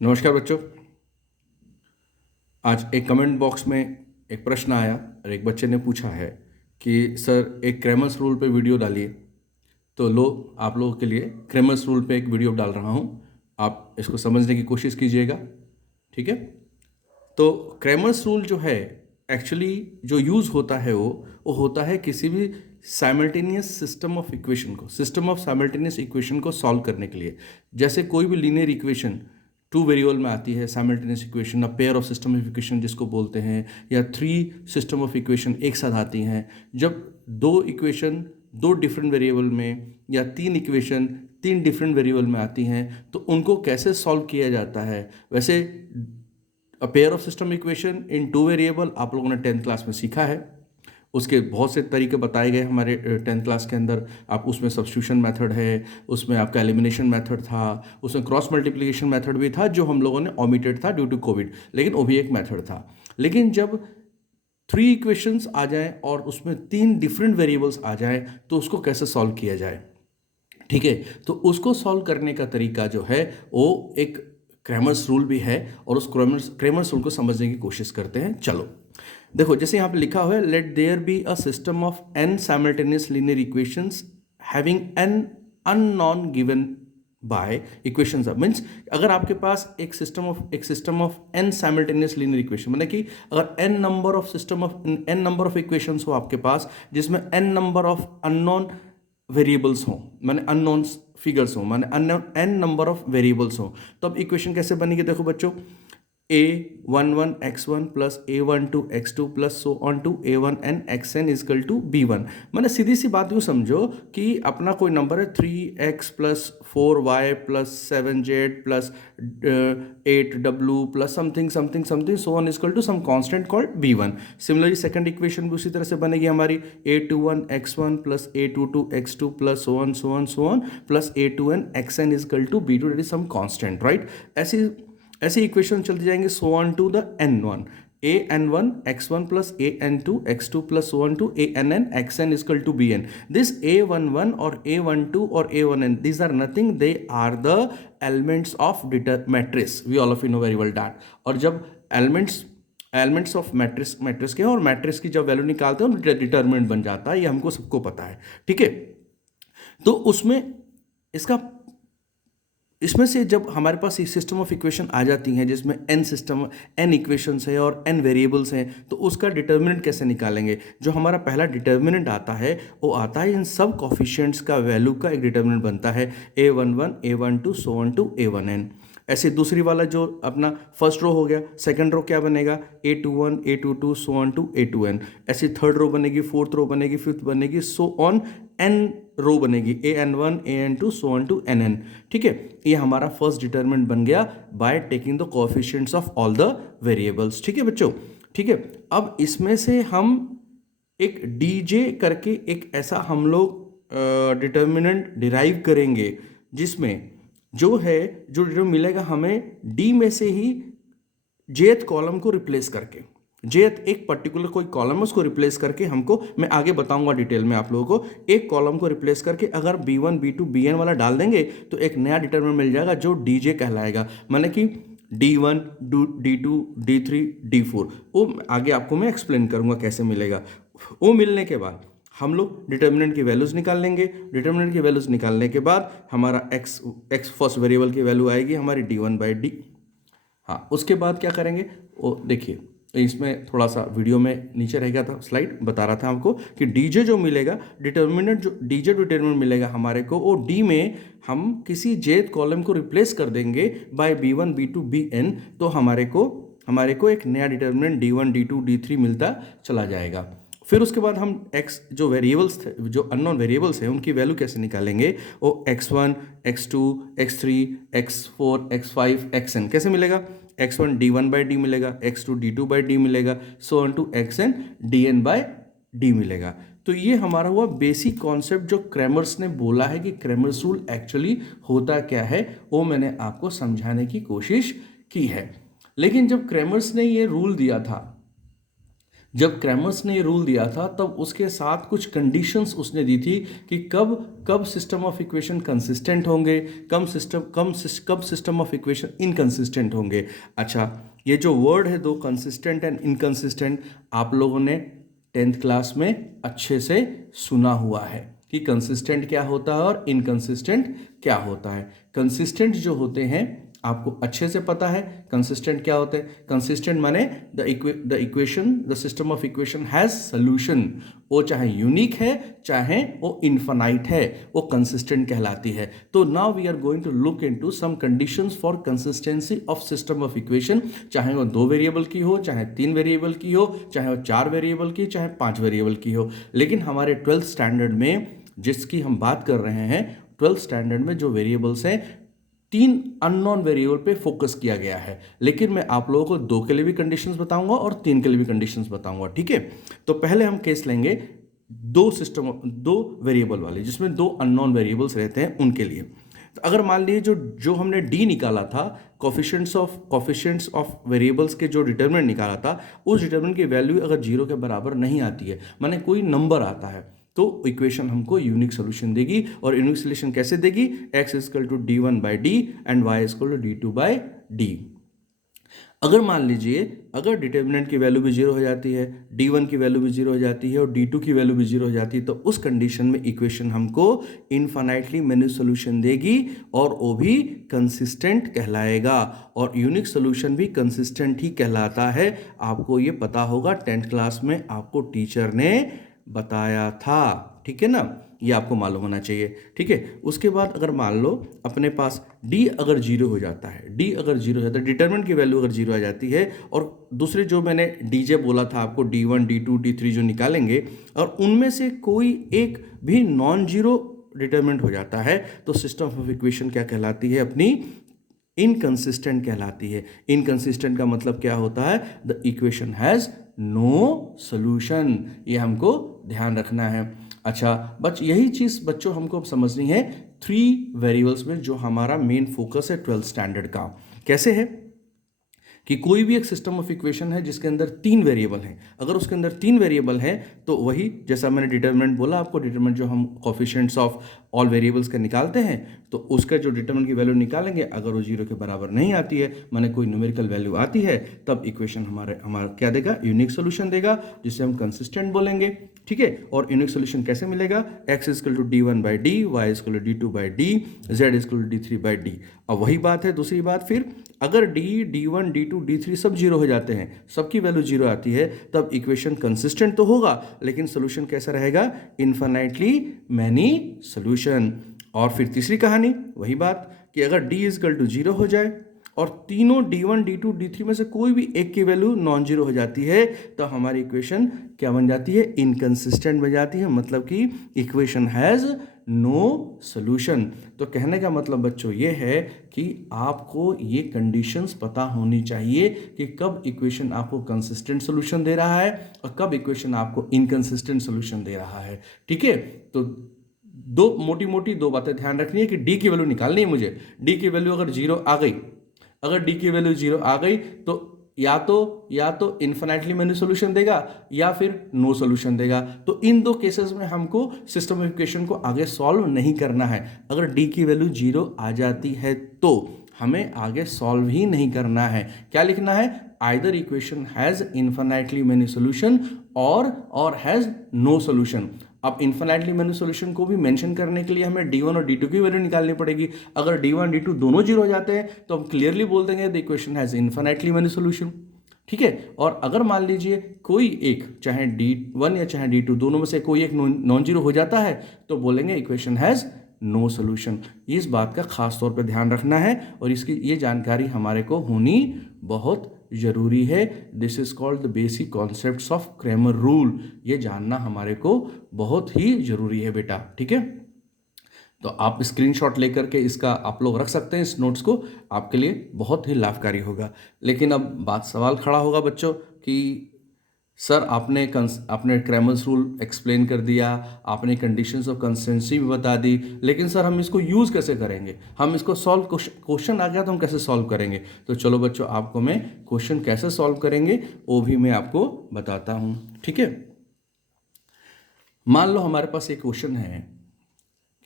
नमस्कार बच्चों। आज एक कमेंट बॉक्स में एक प्रश्न आया और एक बच्चे ने पूछा है कि सर एक क्रैमर्स रूल पे वीडियो डालिए। तो लो, आप लोगों के लिए क्रैमर्स रूल पे एक वीडियो डाल रहा हूँ। आप इसको समझने की कोशिश कीजिएगा, ठीक है। तो क्रैमर्स रूल जो है, एक्चुअली जो यूज़ होता है वो होता है किसी भी simultaneous system of simultaneous equation को सॉल्व करने के लिए। जैसे कोई भी लीनियर इक्वेशन टू वेरिएबल में आती है, simultaneous equation, pair of system of equation जिसको बोलते हैं, या थ्री सिस्टम ऑफ इक्वेशन एक साथ आती हैं। जब दो इक्वेशन दो डिफरेंट वेरिएबल में या तीन इक्वेशन तीन डिफरेंट वेरिएबल में आती हैं, तो उनको कैसे सॉल्व किया जाता है। वैसे a pair of system equation in two variable आप लोगों ने 10th क्लास में सीखा है। उसके बहुत से तरीके बताए गए हमारे 10th क्लास के अंदर। आप उसमें सब्स्टिट्यूशन मेथड है, उसमें आपका एलिमिनेशन मेथड था, उसमें क्रॉस मल्टीप्लिकेशन मेथड भी था जो हम लोगों ने ओमिटेड था ड्यू टू कोविड, लेकिन वो भी एक मेथड था। लेकिन जब थ्री इक्वेशंस आ जाएं और उसमें तीन डिफरेंट वेरिएबल्स आ जाएं, तो उसको कैसे सॉल्व किया जाए, ठीक है। तो उसको सॉल्व करने का तरीका जो है वो एक क्रैमर्स रूल भी है, और उस क्रैमर्स रूल को समझने की कोशिश करते हैं। चलो देखो, जैसे यहाँ पे लिखा हुआ है, let there be a system of n simultaneous linear equations having n unknown given by equations of, means अगर आपके पास एक system of n simultaneous linear equation, मतलब कि अगर n नंबर ऑफ इक्वेशंस हो आपके पास, जिसमें n number of unknown variables हों, माने अननोन फिगर्स हों, माने unknown n number of variables हों, तो अब इक्वेशन कैसे बनेगी। देखो बच्चों, a11 x1 plus a12 x2 plus so on to a1n xn equal to b1। मैंने सीधी सी बात यूँ समझो कि अपना कोई नंबर है 3x plus 4y plus 7z plus 8w plus something something something so on equal to some constant called b1। Similarly second equation भी उसी तरह से बनेगी हमारी, a21 x1 plus a22 x2 plus so on plus a2n xn equal to b2, that is some constant, right. ऐसी equation चलती जाएंगे so on to the n1, an1 x1 plus an2 x2 plus so on to ann xn equal to bn। This a11 और a12 और a1n, these are nothing, they are the elements of matrix, we all of you know very well that। और जब elements of matrix के हैं और matrix की जब value निकालते हैं तो डिटर्मिनेंट बन जाता है, ये हमको सबको पता है, ठीक है। तो उसमें इसमें से जब हमारे पास ये सिस्टम ऑफ इक्वेशन आ जाती हैं जिसमें n इक्वेशंस है और n वेरिएबल्स हैं, तो उसका डिटर्मिनेंट कैसे निकालेंगे। जो हमारा पहला डिटर्मिनेंट आता है वो आता है इन सब कॉफिशिएंट्स का वैल्यू का एक डिटर्मिनेंट बनता है, a11 a12 so on to a1n। ऐसे दूसरी वाला जो अपना फर्स्ट रो हो गया, सेकंड रो क्या बनेगा, a21 a22 so on to a2n। ऐसी थर्ड रो बनेगी, फोर्थ रो बनेगी, फिफ्थ बनेगी, सो ऑन n रो बनेगी, an1 an2 so on to nn, ठीक है। ये हमारा फर्स्ट डिटर्मिनेंट बन गया by taking the coefficients of all the variables, ठीक है बच्चों, ठीक है। अब इसमें से हम एक dj करके एक ऐसा हम लोग डिटर्मिनेंट डिराइव करेंगे जिसमें जो डिटर्मिनेंट मिलेगा हमें d में से ही jth कॉलम को रिप्लेस करके, jth एक पर्टिकुलर कोई कॉलम है उसको रिप्लेस करके हमको, मैं आगे बताऊंगा डिटेल में आप लोगों को, एक कॉलम को रिप्लेस करके अगर b1 b2 bn वाला डाल देंगे तो एक नया डिटरमिनेंट मिल जाएगा जो dj कहलाएगा, माने कि d1 d2 d3 d4। वो आगे आपको मैं एक्सप्लेन करूंगा कैसे मिलेगा। वो मिलने के बाद हम लोग डिटर्मिनेंट की वैल्यूज निकाल लेंगे। डिटर्मिनेंट की वैल्यूज निकालने के बाद हमारा x फर्स्ट वेरिएबल की वैल्यू आएगी हमारी d1/d। हाँ, उसके बाद क्या करेंगे, वो देखिए इसमें थोड़ा सा वीडियो में नीचे रह गया था, स्लाइड बता रहा था हमको कि डीजे जो मिलेगा डिटर्मिनेंट, जो डीजे डिटर्मिनेंट मिलेगा हमारे को, वो डी में हम किसी जेथ कॉलम को रिप्लेस कर देंगे बाय b1 b2 bn, तो हमारे को एक नया डिटर्मिनेंट d1 d2 d3 मिलता चला जाएगा। फिर उसके बाद हम x जो वेरिएबल्स थे, जो अननोन वेरिएबल्स हैं, उनकी वैल्यू कैसे निकालेंगे, वो x1 x2 x3 x4 x5 xn कैसे मिलेगा, x1 d1/d मिलेगा, x2 d2/d मिलेगा, सो ऑन टू xn dn/d मिलेगा। तो ये हमारा हुआ बेसिक कॉन्सेप्ट जो क्रैमर्स ने बोला है कि क्रैमर्स रूल एक्चुअली होता क्या है, वो मैंने आपको समझाने की कोशिश की है। लेकिन जब क्रैमर्स ने ये रूल दिया था जब क्रैमर्स ने ये रूल दिया था तब उसके साथ कुछ कंडीशंस उसने दी थी कि कब कब सिस्टम ऑफ इक्वेशन कंसिस्टेंट होंगे, कब सिस्टम ऑफ इक्वेशन इनकंसिस्टेंट होंगे। अच्छा, ये जो वर्ड है दो, कंसिस्टेंट एंड इनकंसिस्टेंट, आप लोगों ने 10th क्लास में अच्छे से सुना हुआ है कि कंसिस्टेंट क्या होता है और इनकंसिस्टेंट क्या होता है। कंसिस्टेंट जो होते हैं आपको अच्छे से पता है कंसिस्टेंट क्या होते हैं। कंसिस्टेंट माने the equation, the system of equation has solution. वो चाहे यूनिक है चाहे वो इनफाइनाइट है, वो कंसिस्टेंट कहलाती है। तो now we are going to look into some conditions for consistency of system of equation, चाहे वो 2 वेरिएबल की हो, चाहे 3 वेरिएबल की हो, चाहे वो 4 वेरिएबल की, चाहे 5 वेरिएबल की हो। लेकिन हमारे 12th स्टैंडर्ड में जिसकी हम बात कर रहे हैं, 12th स्टैंडर्ड में जो वेरिएबल्स हैं 3 अननोन वेरिएबल पे फोकस किया गया है। लेकिन मैं आप लोगों को 2 के लिए भी कंडीशंस बताऊंगा और 3 के लिए भी कंडीशंस बताऊंगा, ठीक है। तो पहले हम केस लेंगे 2 वेरिएबल वाले, जिसमें 2 अननोन वेरिएबल्स रहते हैं उनके लिए। तो अगर मान लीजिए जो हमने डी निकाला था, कोफिशिएंट्स ऑफ वेरिएबल्स के जो डिटरमिनेंट निकाला था, उस डिटरमिनेंट की वैल्यू अगर 0 के बराबर नहीं आती है, माने कोई नंबर आता है, तो इक्वेशन हमको यूनिक सोल्यूशन देगी। और यूनिक सोल्यूशन कैसे देगी? x equal to d1/d and y equal to d2/d। अगर मान लीजिए अगर डिटर्मिनेंट की वैल्यू भी 0 हो जाती है, d1 की वैल्यू भी 0 हो जाती है और d2 की वैल्यू भी 0 हो जाती है, तो उस कंडीशन में इक्वेशन हमको इनफाइनाइटली मेनी सोल्यूशन देगी और वो भी कंसिस्टेंट कहलाएगा। और यूनिक सोल्यूशन भी कंसिस्टेंट ही कहलाता है। आपको ये पता होगा, 10th क्लास में आपको टीचर ने बताया था, ठीक है ना, ये आपको मालूम होना चाहिए, ठीक है। उसके बाद अगर मान लो अपने पास d अगर 0 हो जाता है, d अगर 0 हो जाता है, डिटरमिनेंट की वैल्यू अगर 0 आ जाती है, और दूसरे जो मैंने dj बोला था आपको, d1 d2 d3 जो निकालेंगे, और उनमें से कोई एक भी नॉन जीरो डिटरमिनेंट हो जाता है, तो सिस्टम ऑफ इक्वेशन क्या कहलाती है अपनी? इनकंसिस्टेंट कहलाती है। इनकंसिस्टेंट का मतलब क्या होता है? The equation has no solution. ये हमको ध्यान रखना है। अच्छा, यही चीज़ बच्चों हमको अब समझनी है 3 वेरिएबल्स में, जो हमारा मेन फोकस है 12th स्टैंडर्ड का। कैसे है कि कोई भी एक सिस्टम ऑफ इक्वेशन है जिसके अंदर 3 वेरिएबल हैं। अगर उसके अंदर 3 वेरिएबल हैं तो वही, जैसा मैंने डिटरमिनेंट बोला आपको, डिटरमिनेंट जो हम कोफिशिएंट्स ऑफ ऑल वेरिएबल्स का निकालते हैं, तो उसका जो डिटरमिनेंट की वैल्यू निकालेंगे, अगर वो 0 के बराबर नहीं आती है, माने कोई न्यूमेरिकल वैल्यू आती है, तब इक्वेशन हमारा क्या देगा? यूनिक सोल्यूशन देगा, जिसे हम कंसिस्टेंट बोलेंगे, ठीक है। और यूनिक सोल्यूशन कैसे मिलेगा? x equal to d1/d, y equal to d2/d, z equal to d3/d। अब वही बात है, दूसरी बात फिर, अगर d, d1, d2, d3 सब 0 हो जाते हैं, सबकी वैल्यू 0 आती है, तब इक्वेशन कंसिस्टेंट तो होगा, लेकिन सोल्यूशन कैसा रहेगा? Infinitely many solution. और फिर तीसरी कहानी वही बात कि अगर d इक्वल टू 0 हो जाए और तीनों d1, d2, d3 में से कोई भी एक की वैल्यू नॉन जीरो हो जाती है, तो हमारी इक्वेशन क्या बन जाती है? इनकंसिस्टेंट बन जाती है, मतलब कि इक्वेशन हैज़ नो सोल्यूशन। तो कहने का मतलब बच्चों ये है कि आपको ये कंडीशंस पता होनी चाहिए कि कब इक्वेशन आपको कंसिस्टेंट सोल्यूशन दे रहा है और कब इक्वेशन आपको इनकंसिस्टेंट सोल्यूशन दे रहा है, ठीक है। तो मोटी मोटी दो बातें ध्यान रखनी है कि डी की वैल्यू निकालनी है मुझे। डी की वैल्यू अगर 0 आ गई, अगर डी की वैल्यू 0 आ गई, तो या तो इन्फिनिटली मेनी सोल्यूशन देगा या फिर नो सोल्यूशन देगा। तो इन 2 केसेस में हमको सिस्टम ऑफ इक्वेशन को आगे सॉल्व नहीं करना है। अगर डी की वैल्यू 0 आ जाती है तो हमें आगे सॉल्व ही नहीं करना है। क्या लिखना है? Either equation has infinitely many solution और हैज नो सोल्यूशन। अब इन्फिनिटली मेनी सोल्यूशन को भी मेंशन करने के लिए हमें d1 और d2 की वैल्यू निकालनी पड़ेगी। अगर d1 d2 दोनों 0 हो जाते हैं तो हम क्लियरली बोल देंगे the equation has infinitely many solution, ठीक है। और अगर मान लीजिए कोई एक, चाहे d1 या चाहे d2, दोनों में से कोई एक नॉन जीरो हो जाता है, तो बोलेंगे इक्वेशन हैज नो सोल्यूशन। इस बात का खास तौर पर ध्यान रखना है और इसकी ये जानकारी हमारे को होनी बहुत जरूरी है। This is called the basic concepts of Cramer rule. ये जानना हमारे को बहुत ही जरूरी है बेटा, ठीक है। तो आप स्क्रीनशॉट लेकर के इसका आप लोग रख सकते हैं, इस नोट्स को, आपके लिए बहुत ही लाभकारी होगा। लेकिन अब सवाल खड़ा होगा बच्चों कि सर आपने क्रैमर्स रूल एक्सप्लेन कर दिया, आपने कंडीशंस ऑफ कंसिस्टेंसी भी बता दी, लेकिन सर हम इसको यूज़ कैसे करेंगे, हम इसको सॉल्व, क्वेश्चन आ गया तो हम कैसे सॉल्व करेंगे। तो चलो बच्चों, आपको मैं क्वेश्चन कैसे सॉल्व करेंगे वो भी मैं आपको बताता हूँ, ठीक है। मान लो हमारे पास एक क्वेश्चन है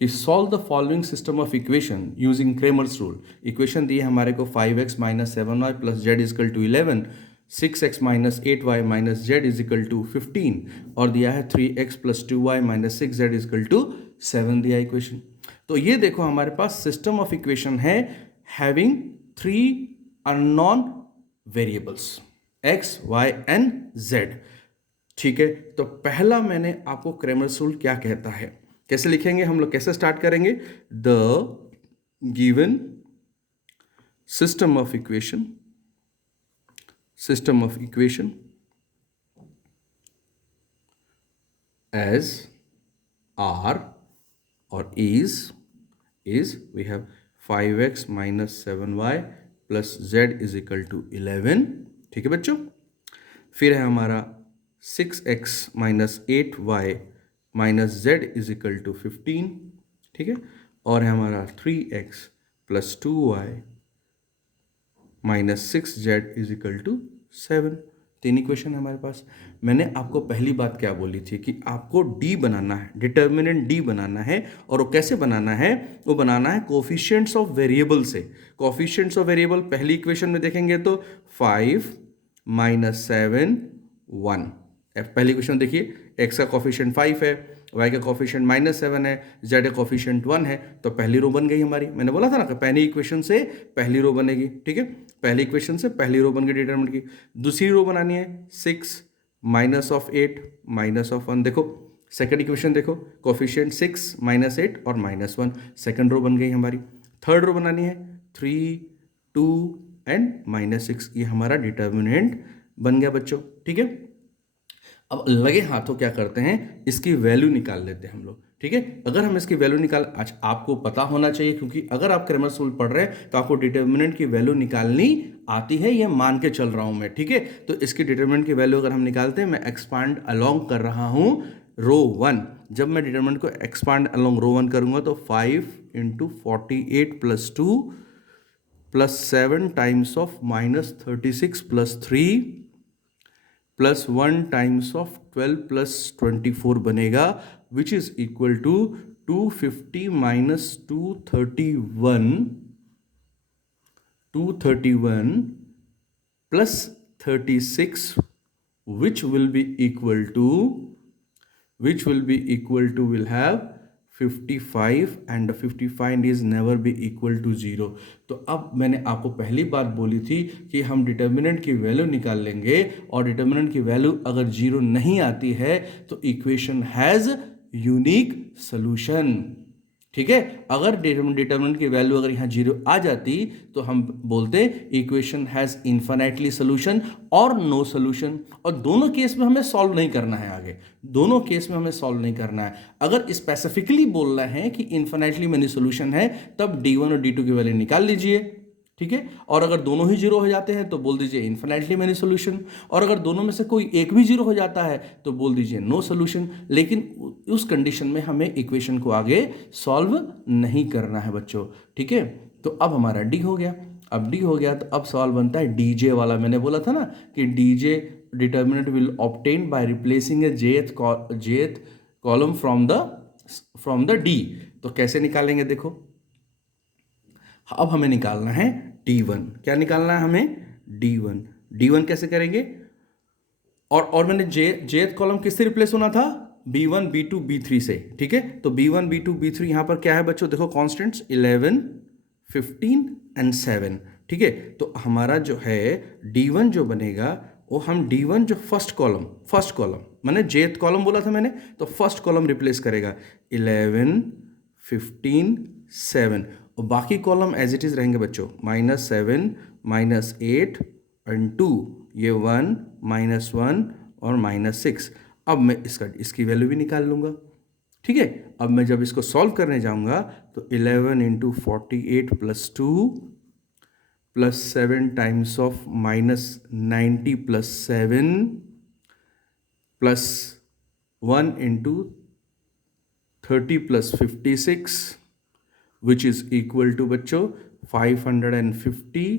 कि solve the following system of equation using Cramer's rule. Equation दी है हमारे को 5x minus 7y plus Z equal to 11, 6x minus 8y minus Z equal to 15 और दिया है 3x plus 2y minus 6z is equal to 7 दिया equation. तो ये देखो हमारे पास सिस्टम ऑफ इक्वेशन है having 3 unknown variables x, y and z, ठीक है। तो पहला मैंने आपको क्रेमर्स रूल क्या कहता है, कैसे लिखेंगे हम लोग, कैसे स्टार्ट करेंगे। The given system of equation as are और is we have 5x minus 7y plus Z is equal to 11, ठीक है बच्चों। फिर है हमारा 6x minus 8y minus Z is equal to 15, ठीक है। और है हमारा 3x plus 2y minus 6z is equal to 7। तीन इक्वेशन है हमारे पास। मैंने आपको पहली बात क्या बोली थी कि आपको डी बनाना है, डिटर्मिनेंट डी बनाना है। और वो कैसे बनाना है, वो बनाना है कोफिशिएंट्स ऑफ वेरिएबल से। कोफिशिएंट्स ऑफ वेरिएबल पहली इक्वेशन में देखेंगे तो 5 माइनस 7 1। पहली इक्वेशन देखिए, x का कोफिशिएंट 5 है, y का कोफिशिएंट माइनस 7 है, z का कोफिशिएंट 1 है, तो पहली रो बन गई हमारी। मैंने बोला था ना कि पहली इक्वेशन से पहली रो बनेगी, ठीक है। पहली इक्वेशन से पहली रो बन गई डिटरमिनेंट की। दूसरी रो बनानी है 6 माइनस ऑफ 8 माइनस ऑफ 1। देखो सेकंड इक्वेशन देखो, कोफिशिएंट 6 माइनस 8 और माइनस 1, सेकंड रो बन गई हमारी। थर्ड रो बनानी है 3 2 एंड माइनस 6, ये हमारा डिटर्मिनेंट बन गया बच्चों, ठीक है। अब लगे हाथों क्या करते हैं, इसकी वैल्यू निकाल लेते हैं हम लोग, ठीक है। अगर हम इसकी वैल्यू निकाल, अच्छा आपको पता होना चाहिए क्योंकि अगर आप क्रेमर्स रूल पढ़ रहे हैं तो आपको डिटर्मिनेंट की वैल्यू निकालनी आती है, ये मान के चल रहा हूं मैं, ठीक है। तो इसकी डिटर्मिनेंट की वैल्यू अगर हम निकालते हैं, मैं एक्सपांड अलोंग कर रहा हूं रो 1। जब मैं डिटर्मिनेंट को एक्सपांड अलोंग रो 1 करूंगा तो 5 into 48 plus 2 plus 7 times of minus 36 plus 3 plus 1 times of 12 plus 24 बनेगा, which is equal to 250 minus 231 plus 36, which will be equal to will have 55 and 55 is never be equal to 0। तो अब मैंने आपको पहली बात बोली थी कि हम डिटर्मिनेंट की वैल्यू निकाल लेंगे और डिटर्मिनेंट की वैल्यू अगर 0 नहीं आती है तो इक्वेशन हैज यूनिक सॉल्यूशन, ठीक है। अगर डिटर्मिनेंट की वैल्यू अगर यहाँ 0 आ जाती तो हम बोलते इक्वेशन हैज इन्फिनिटली सोल्यूशन और नो सोल्यूशन। और दोनों केस में हमें सॉल्व नहीं करना है, आगे दोनों केस में हमें सॉल्व नहीं करना है। अगर स्पेसिफिकली बोलना है कि इन्फिनिटली मेनी सोल्यूशन है, तब d1 और d2 की वैल्यू निकाल लीजिए, ठीक है। और अगर दोनों ही 0 हो जाते हैं तो बोल दीजिए इन्फिनिटली मेनी सोल्यूशन। और अगर दोनों में से कोई एक भी 0 हो जाता है तो बोल दीजिए नो सोल्यूशन। लेकिन उस कंडीशन में हमें इक्वेशन को आगे सॉल्व नहीं करना है बच्चों, ठीक है। तो अब हमारा डी हो गया। अब डी हो गया तो अब सवाल बनता है डीजे वाला। मैंने बोला था ना कि DJ determinant will obtain by replacing ए जेथ कॉलम फ्रॉम द डी। तो कैसे निकालेंगे देखो, अब हमें निकालना है D1। क्या निकालना है हमें, D1 कैसे करेंगे। और मैंने जेथ कॉलम किससे रिप्लेस होना था, B1 B2 B3 से, ठीक है। तो B1 B2 B3 यहां पर क्या है बच्चों, देखो कॉन्स्टेंट्स 11 15 एंड 7, ठीक है। तो हमारा जो है D1 जो बनेगा वो हम D1 जो फर्स्ट कॉलम मैंने जेथ कॉलम बोला था मैंने, तो फर्स्ट कॉलम रिप्लेस करेगा 11 15 7 और बाकी कॉलम एज इट इज रहेंगे बच्चों, -7 -8 एंड 2, ये 1 -1 और -6। अब मैं इसकी वैल्यू भी निकाल लूंगा, ठीक है। अब मैं जब इसको सॉल्व करने जाऊंगा तो 11 into 48 plus 2 plus 7 times of -90 plus 7 plus 1 into 30 plus 56 which is equal to बच्चों 550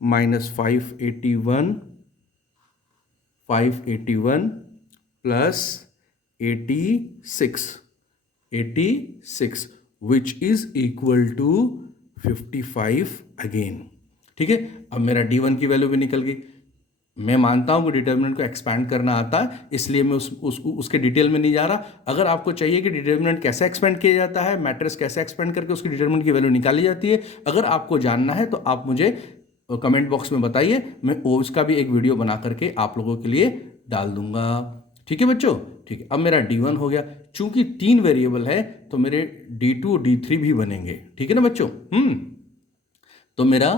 minus 581 plus 86 which is equal to 55 again. ठीक है, अब मेरा D1 की वैल्यू भी निकल गई। मैं मानता हूं कि डिटर्मिनेंट को एक्सपैंड करना आता है, इसलिए मैं उसके डिटेल में नहीं जा रहा। अगर आपको चाहिए कि डिटर्मिनेंट कैसे एक्सपेंड किया जाता है, मैट्रिक्स कैसे एक्सपेंड करके उसकी डिटर्मिनेंट की वैल्यू निकाली जाती है, अगर आपको जानना है तो आप मुझे कमेंट बॉक्स में बताइए, मैं उसका भी एक वीडियो बना करके आप लोगों के लिए डाल दूंगा। ठीक है बच्चों, ठीक है। अब मेरा D1 हो गया। चूंकि 3 वेरिएबल है तो मेरे D2 D3 भी बनेंगे। ठीक है ना बच्चों? तो मेरा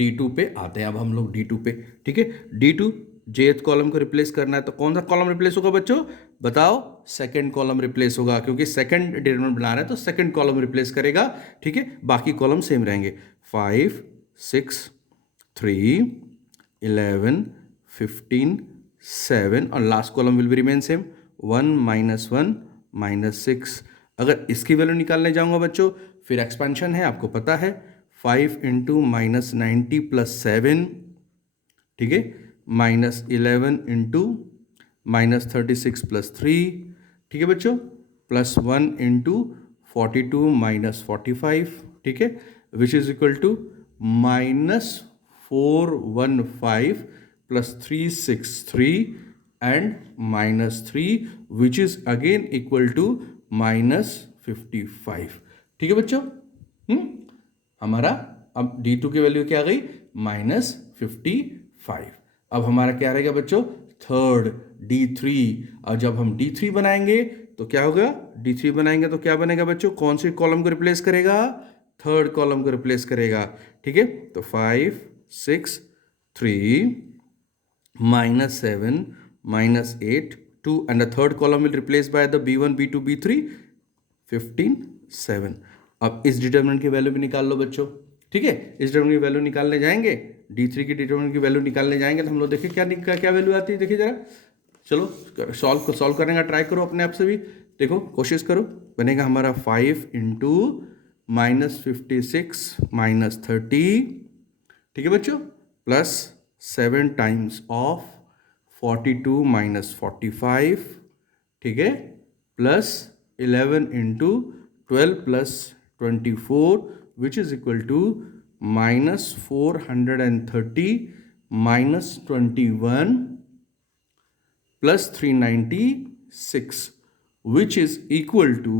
D2 पे आते हैं अब हम लोग D2 पे। ठीक है, D2 jth कॉलम को रिप्लेस करना है तो कौन सा कॉलम रिप्लेस होगा बच्चों? बताओ। सेकंड कॉलम रिप्लेस होगा, क्योंकि सेकंड डिटरमिनेंट बना रहे हैं तो सेकंड कॉलम रिप्लेस करेगा। ठीक है, बाकी कॉलम सेम रहेंगे। 5 6 3 11 15 7 और last column will be remain same 1 -1 -6। अगर इसकी वैल्यू निकालने जाऊंगा बच्चों, फिर एक्सपेंशन है, आपको पता है 5 इंटू -90 प्लस 7, ठीक है, -11 इंटू -36 प्लस 3, ठीक है बच्चों, प्लस 1 इंटू 42 -45, ठीक है, which is equal to -415 plus 363 and -3 which is again equal to -55। ठीक है बच्चों? हमारा अब D2 की वैल्यू क्या आ गई? -55। अब हमारा क्या रहेगा बच्चों? Third D3। और जब हम D3 बनाएंगे तो क्या होगा? D3 बनाएंगे तो क्या बनेगा बच्चों? कौन से कॉलम को रिप्लेस करेगा? थर्ड कॉलम को रिप्लेस करेगा। ठीक है, तो 5 6 3 -7 -8 2 and the third column will replace by the B1 B2 B3 15 7। अब इस डिटर्मिनेंट की वैल्यू भी निकाल लो बच्चों। ठीक है, इस डिटर्मिनेंट की वैल्यू निकालने जाएंगे, D3 की डिटर्मिनेंट की वैल्यू निकालने जाएंगे तो हम लोग देखिए क्या वैल्यू आती है। देखिए जरा, चलो सॉल्व करने का ट्राई करो अपने आप से भी, देखो कोशिश करो। बनेगा हमारा 5 इंटू -56 -30, ठीक है बच्चों, प्लस 7 टाइम्स ऑफ 42 -45, ठीक है, plus 11 into 12 plus 24 which is equal to -430 -21 plus 396 which is equal to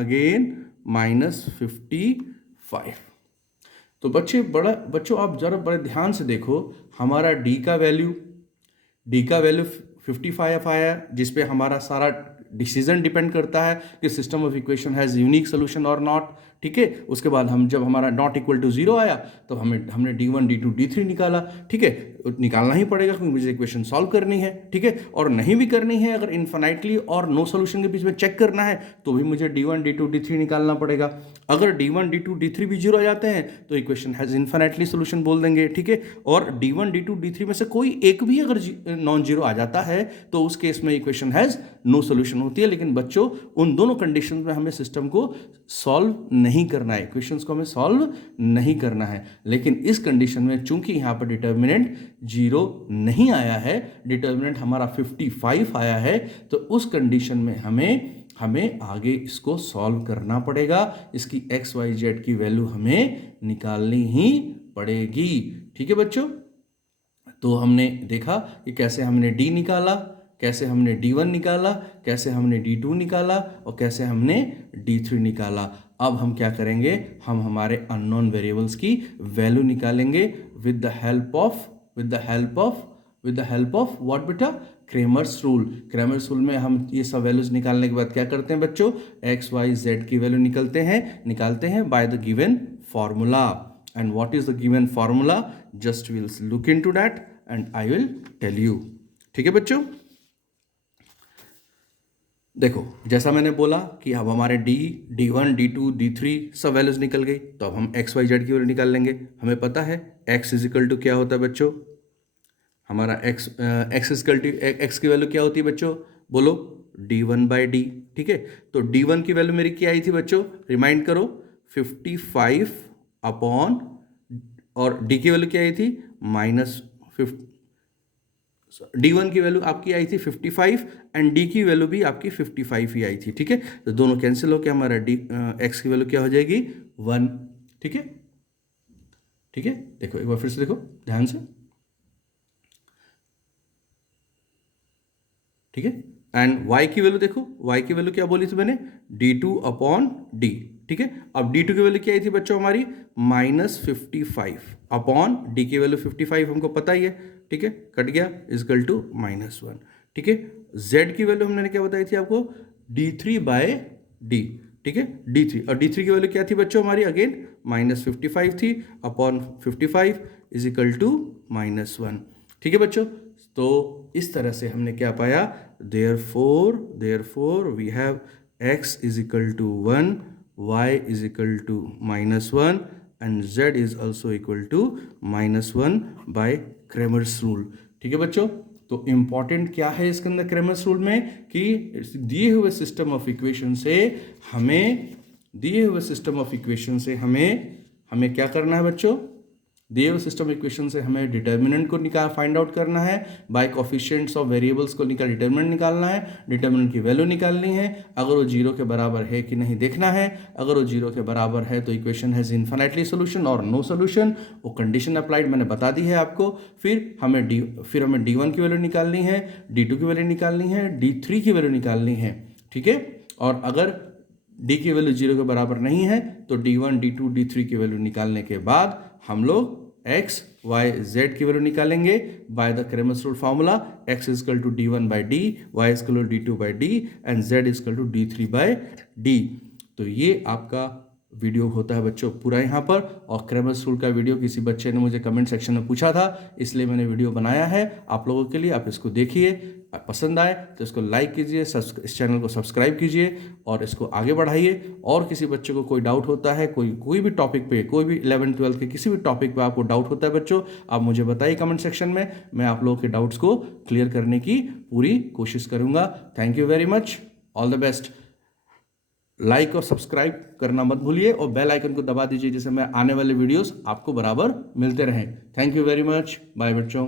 again -55। तो बच्चों आप जरा बड़े ध्यान से देखो, हमारा D का वैल्यू 55 आया, जिसपे हमारा सारा डिसीजन डिपेंड करता है कि system of equation has unique solution और नॉट। ठीक है, उसके बाद हम जब हमारा नॉट इक्वल टू 0 आया तो हमने D1 D2 D3 निकाला। ठीक है, निकालना ही पड़ेगा क्योंकि मुझे इक्वेशन सॉल्व करनी है। ठीक है, और नहीं भी करनी है, अगर इन्फिनाइटली और नो सोल्यूशन के बीच में चेक करना है तो भी मुझे D1 D2 D3 निकालना पड़ेगा। अगर D1 D2 D3 भी 0 आ जाते हैं तो इक्वेशन हैज़ इन्फिनाइटली सोल्यूशन बोल देंगे। ठीक है, और D1 D2 D3 में से कोई एक भी अगर नॉन जीरो आ जाता है तो उस केस में इक्वेशन हैज़ नो सोल्यूशन होती है। लेकिन बच्चों उन दोनों कंडीशन में हमें सिस्टम को सॉल्व नहीं करना है, इक्वेशंस को हमें सॉल्व नहीं करना है। लेकिन इस कंडीशन में चूंकि यहाँ पर डिटर्मिनेंट 0 नहीं आया है, डिटर्मिनेंट हमारा 55 आया है, तो उस कंडीशन में हमें आगे इसको सॉल्व करना पड़ेगा। इसकी एक्स वाई जेड की वैल्यू हमें निकालनी ही पड़ेगी। ठीक है बच्चों, तो हमने देखा कि कैसे हमने D निकाला, कैसे हमने D1 निकाला, कैसे हमने D2 निकाला और कैसे हमने D3 निकाला। अब हम क्या करेंगे, हम हमारे अननोन वेरिएबल्स की वैल्यू निकालेंगे with the help of what बेटा? Cramer's rule. क्रेमर्स रूल में हम ये सब वैल्यूज निकालने के बाद क्या करते हैं बच्चों? एक्स वाई जेड की वैल्यू निकालते हैं by the given formula. And what is the given formula? Just we'll look into that and I will tell you. ठीक है बच्चों, देखो जैसा मैंने बोला कि अब हमारे D1 D2 D3 सब वैल्यूज निकल गई, तो अब हम एक्स वाई जेड की वैल्यू निकाल लेंगे। हमें पता है x इज इक्वल टू क्या होता है बच्चों? हमारा x की वैल्यू क्या होती है बच्चों? बोलो d1/d, ठीक है। तो d1 की वैल्यू मेरी क्या आई थी बच्चों, रिमाइंड करो, 55 अपॉन, और d की वैल्यू क्या आई थी, -50, d1 की वैल्यू आपकी आई थी 55 एंड d की वैल्यू भी आपकी 55 ही आई थी, ठीक है। तो दोनों कैंसिल होकर हमारा x की वैल्यू क्या हो जाएगी, 1, ठीक है। ठीक है, देखो एक बार फिर से देखो ध्यान से, ठीक है। एंड y की वैल्यू देखो, y की वैल्यू क्या बोली थी मैंने, d2/d, ठीक है। अब d2 की वैल्यू क्या आई थी बच्चों हमारी, -55 अपॉन d की वैल्यू 55 हमको पता ही है, ठीक है, कट गया, इजकल टू -1, ठीक है। z की वैल्यू हमने क्या बताई थी आपको, d3/d, ठीक है, d3, और d3 की वैल्यू क्या थी बच्चों हमारी, अगेन -55 थी अपॉन 55 इज इक्वल टू -1, ठीक है बच्चों। तो इस तरह से हमने क्या पाया, therefore we have x is equal to 1, y is equal to -1 and z is also equal to -1 by Cramer's rule, ठीक है बच्चों। तो इंपॉर्टेंट क्या है इसके अंदर क्रेमर्स रूल में, कि दिए हुए सिस्टम ऑफ इक्वेशन से हमें हमें क्या करना है बच्चों, दिए हुए सिस्टम इक्वेशन से हमें डिटर्मिनेंट को फाइंड आउट करना है, बाय कोफिशिएंट्स ऑफ वेरिएबल्स को डिटर्मिनेंट निकालना है, डिटर्मिनेंट की वैल्यू निकालनी है, अगर वो 0 के बराबर है कि नहीं देखना है, अगर वो 0 के बराबर है तो इक्वेशन हैज इन्फिनिटली सोल्यूशन और नो सोल्यूशन, वो कंडीशन अप्लाइड मैंने बता दी है आपको। फिर हमें d1 की वैल्यू निकालनी है, d2 की वैल्यू निकालनी है, d3 की वैल्यू निकालनी है, ठीक है। और अगर d की वैल्यू 0 के बराबर नहीं है तो d1, d2, d3 की वैल्यू निकालने के बाद हम लोग x, y, z की वैल्यू निकालेंगे by the Cramer's rule formula, x is equal to d1/d, y is equal to d2/d and z is equal to d3/d। तो ये आपका वीडियो होता है बच्चों पूरा यहाँ पर, और क्रेमर्स रूल का वीडियो किसी बच्चे ने मुझे कमेंट सेक्शन में पूछा था, इसलिए मैंने वीडियो बनाया है आप लोगों के लिए। आप इसको देखिए, पसंद आए तो इसको लाइक कीजिए, इस चैनल को सब्सक्राइब कीजिए और इसको आगे बढ़ाइए। और किसी बच्चे को कोई डाउट होता है, कोई भी टॉपिक पे, कोई भी 11th 12th के किसी भी टॉपिक पे आपको डाउट होता है बच्चों, आप मुझे बताइए कमेंट सेक्शन में, मैं आप लोगों के डाउट्स को क्लियर करने की पूरी कोशिश करूँगा। Thank you very much, all the best. Like और सब्सक्राइब करना मत भूलिए और बेल आइकन को दबा दीजिए, जिससे मैं आने वाले वीडियोस आपको बराबर मिलते रहें। Thank you very much, bye बच्चों।